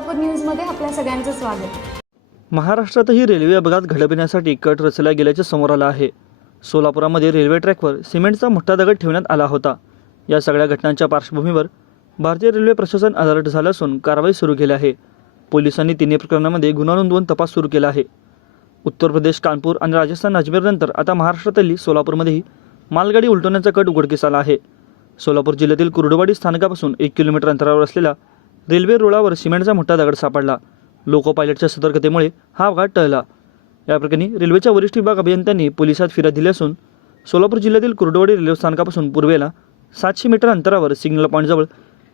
सोलापूर न्यूजमध्ये आपल्या सगळ्यांचं स्वागत। महाराष्ट्रातही रेल्वे अपघात घडविण्यासाठी कट रचला गेल्याचे समोर आलं आहे। सोलापुरामध्ये रेल्वे ट्रॅकवर सिमेंटचा मोठा दगड ठेवण्यात आला होता। या सगळ्या घटनांच्या पार्श्वभूमीवर भारतीय रेल्वे प्रशासन अलर्ट झालं असून कारवाई सुरू केली आहे। पोलिसांनी तिन्ही प्रकरणांमध्ये गुन्हा नोंदवून तपास सुरू केला आहे। उत्तर प्रदेश, कानपूर आणि राजस्थान अजमेरनंतर आता महाराष्ट्रातली सोलापूरमध्येही मालगाडी उलटवण्याचा कट उघडकीस आला आहे। सोलापूर जिल्ह्यातील कुर्डुवाडी स्थानकापासून 1 किलोमीटर अंतरावर असलेल्या रेल्वे रुळावर सिमेंटचा मोठा दगड सापडला। लोको पायलटच्या सतर्कतेमुळे हा अपघात टळला। या प्रकरणी रेल्वेच्या वरिष्ठ विभाग अभियंत्यांनी पोलिसात फिर्याद दिली असून सोलापूर जिल्ह्यातील कुर्डुवाडी रेल्वे स्थानकापासून पूर्वेला 700 मीटर अंतरावर सिग्नल पॉईंटजवळ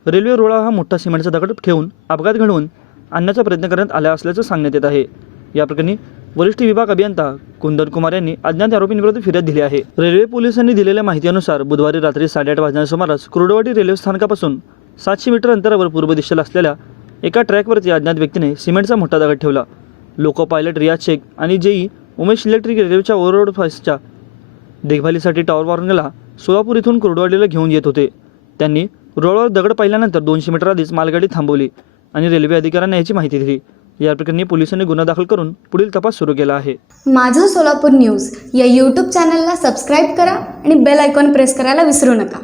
रेल्वे रुळा हा मोठा सिमेंटचा दगड ठेवून अपघात घडवून आणण्याचा प्रयत्न करण्यात आला असल्याचं सांगण्यात येत आहे। या प्रकरणी वरिष्ठ विभाग अभियंता कुंदन कुमार यांनी अज्ञात आरोपींविरुद्ध फिर्याद दिली आहे। रेल्वे पोलिसांनी दिलेल्या माहितीनुसार बुधवारी रात्री 8:30 वाजण्याच्या सुमारास कुर्डुवाडी रेल्वे स्थानकापासून 700 मीटर अंतरावर पूर्व दिशेला असलेल्या एका ट्रॅकवरती अज्ञात व्यक्तीने सिमेंटचा मोठा दगड ठेवला। लोको पायलट रियाज शेख आणि जेई उमेश इलेक्ट्रिक रेल्वेच्या ओव्हरलोड फायसच्या देखभालीसाठी टॉवर वॉर्नला सोलापूर इथून कुर्डुवाडीला घेऊन येत होते। त्यांनी रुळावर दगड पाहिल्यानंतर 200 मीटर आधीच मालगाडी थांबवली आणि रेल्वे अधिकाऱ्यांना याची माहिती दिली। या प्रकरणी पोलिसांनी गुन्हा दाखल करून पुढील तपास सुरू केला आहे। माझं सोलापूर न्यूज या YouTube चॅनलला सबस्क्राईब करा आणि बेल आयकॉन प्रेस करायला विसरू नका।